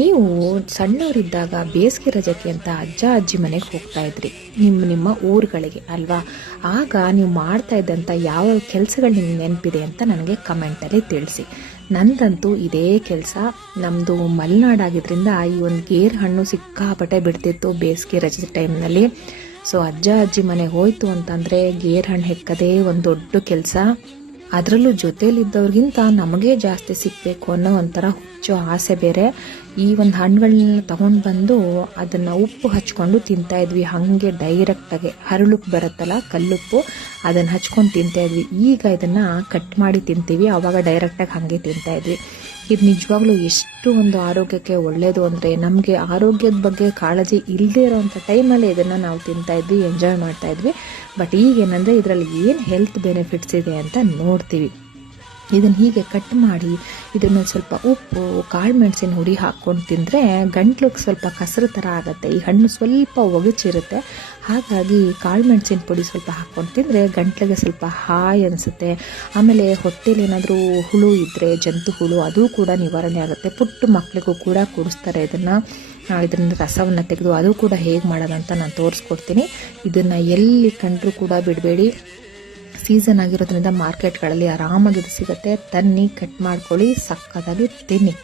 ನೀವು ಸಣ್ಣವರಿದ್ದಾಗ ಬೇಸಿಗೆ ರಜಕ್ಕೆ ಅಂತ ಅಜ್ಜ ಅಜ್ಜಿ ಮನೆಗೆ ಹೋಗ್ತಾ ಇದ್ರಿ, ನಿಮ್ಮ ಊರುಗಳಿಗೆ ಅಲ್ವಾ? ಆಗ ನೀವು ಮಾಡ್ತಾ ಇದ್ದಂಥ ಯಾವ ಕೆಲಸಗಳು ನಿಮ್ಗೆ ನೆನಪಿದೆ ಅಂತ ನನಗೆ ಕಮೆಂಟಲ್ಲಿ ತಿಳಿಸಿ. ನಂದಂತೂ ಇದೇ ಕೆಲಸ. ನಮ್ಮದು ಮಲೆನಾಡಾಗಿದ್ದರಿಂದ ಈ ಒಂದು ಗೇರು ಹಣ್ಣು ಸಿಕ್ಕಾಪಟ್ಟೆ ಬಿಡ್ತಿತ್ತು ಬೇಸಿಗೆ ರಜದ ಟೈಮ್ನಲ್ಲಿ. ಸೊ ಅಜ್ಜ ಅಜ್ಜಿ ಮನೆಗೆ ಹೋಯ್ತು ಅಂತಂದರೆ ಗೇರು ಹಣ್ಣು ಹೆಕ್ಕದೇ ಒಂದು ದೊಡ್ಡ ಕೆಲಸ. ಅದರಲ್ಲೂ ಜೊತೆಯಲ್ಲಿದ್ದವ್ರಿಗಿಂತ ನಮಗೆ ಜಾಸ್ತಿ ಸಿಗಬೇಕು ಅನ್ನೋ ಒಂಥರ ಹುಚ್ಚು ಆಸೆ ಬೇರೆ. ಈ ಒಂದು ಹಣ್ಣುಗಳನ್ನ ತಗೊಂಡು ಬಂದು ಅದನ್ನು ಉಪ್ಪು ಹಚ್ಕೊಂಡು ತಿಂತಾಯಿದ್ವಿ. ಹಾಗೆ ಡೈರೆಕ್ಟಾಗಿ ಹರಳುಪ್ಪು ಬರುತ್ತಲ್ಲ, ಕಲ್ಲುಪ್ಪು, ಅದನ್ನು ಹಚ್ಕೊಂಡು ತಿಂತಾಯಿದ್ವಿ. ಈಗ ಇದನ್ನು ಕಟ್ ಮಾಡಿ ತಿಂತೀವಿ, ಆವಾಗ ಡೈರೆಕ್ಟಾಗಿ ಹಾಗೆ ತಿಂತಾಯಿದ್ವಿ. ಇದು ನಿಜವಾಗ್ಲೂ ಎಷ್ಟು ಒಂದು ಆರೋಗ್ಯಕ್ಕೆ ಒಳ್ಳೆಯದು ಅಂದರೆ, ನಮಗೆ ಆರೋಗ್ಯದ ಬಗ್ಗೆ ಕಾಳಜಿ ಇಲ್ಲದೇ ಇರೋವಂಥ ಟೈಮಲ್ಲಿ ಇದನ್ನು ನಾವು ತಿಂತಾಯಿದ್ವಿ, ಎಂಜಾಯ್ ಮಾಡ್ತಾಯಿದ್ವಿ. ಬಟ್ ಈಗೇನೆಂದರೆ ಇದರಲ್ಲಿ ಏನು ಹೆಲ್ತ್ ಬೆನಿಫಿಟ್ಸ್ ಇದೆ ಅಂತ ನೋಡ್ತೀವಿ. ಇದನ್ನು ಹೀಗೆ ಕಟ್ ಮಾಡಿ ಇದನ್ನು ಸ್ವಲ್ಪ ಉಪ್ಪು, ಕಾಳು ಮೆಣಸಿನ ಹುಡಿ ಹಾಕ್ಕೊಂಡು ತಿಂದರೆ ಗಂಟ್ಲಿಗೆ ಸ್ವಲ್ಪ ಕಸರು ಥರ ಆಗುತ್ತೆ. ಈ ಹಣ್ಣು ಸ್ವಲ್ಪ ಒಗಚಿರುತ್ತೆ, ಹಾಗಾಗಿ ಕಾಳು ಮೆಣಸಿನ ಪುಡಿ ಸ್ವಲ್ಪ ಹಾಕ್ಕೊಂಡು ತಿಂದರೆ ಗಂಟ್ಲಿಗೆ ಸ್ವಲ್ಪ ಹಾಯ್ ಅನಿಸುತ್ತೆ. ಆಮೇಲೆ ಹೊಟ್ಟೆಲಿ ಏನಾದರೂ ಹುಳು ಇದ್ದರೆ, ಜಂತು ಹುಳು, ಅದು ಕೂಡ ನಿವಾರಣೆ ಆಗುತ್ತೆ. ಪುಟ್ಟ ಮಕ್ಕಳಿಗೂ ಕೂಡ ಕುಡಿಸ್ತಾರೆ ಇದರಿಂದ ರಸವನ್ನು ತೆಗೆದು. ಅದು ಕೂಡ ಹೇಗೆ ಮಾಡೋದಂತ ನಾನು ತೋರಿಸ್ಕೊಡ್ತೀನಿ. ಇದನ್ನು ಎಲ್ಲಿ ಕಂಡ್ರೂ ಕೂಡ ಬಿಡಬೇಡಿ. ಸೀಸನ್ ಆಗಿರೋದ್ರಿಂದ ಮಾರ್ಕೆಟ್ಗಳಲ್ಲಿ ಆರಾಮಾಗಿ ಇದು ಸಿಗುತ್ತೆ. ತನ್ನಿ, ಕಟ್ ಮಾಡ್ಕೊಳ್ಳಿ, ಸಕ್ಕತ್ತಾಗಿ ತಿನ್ನಿ.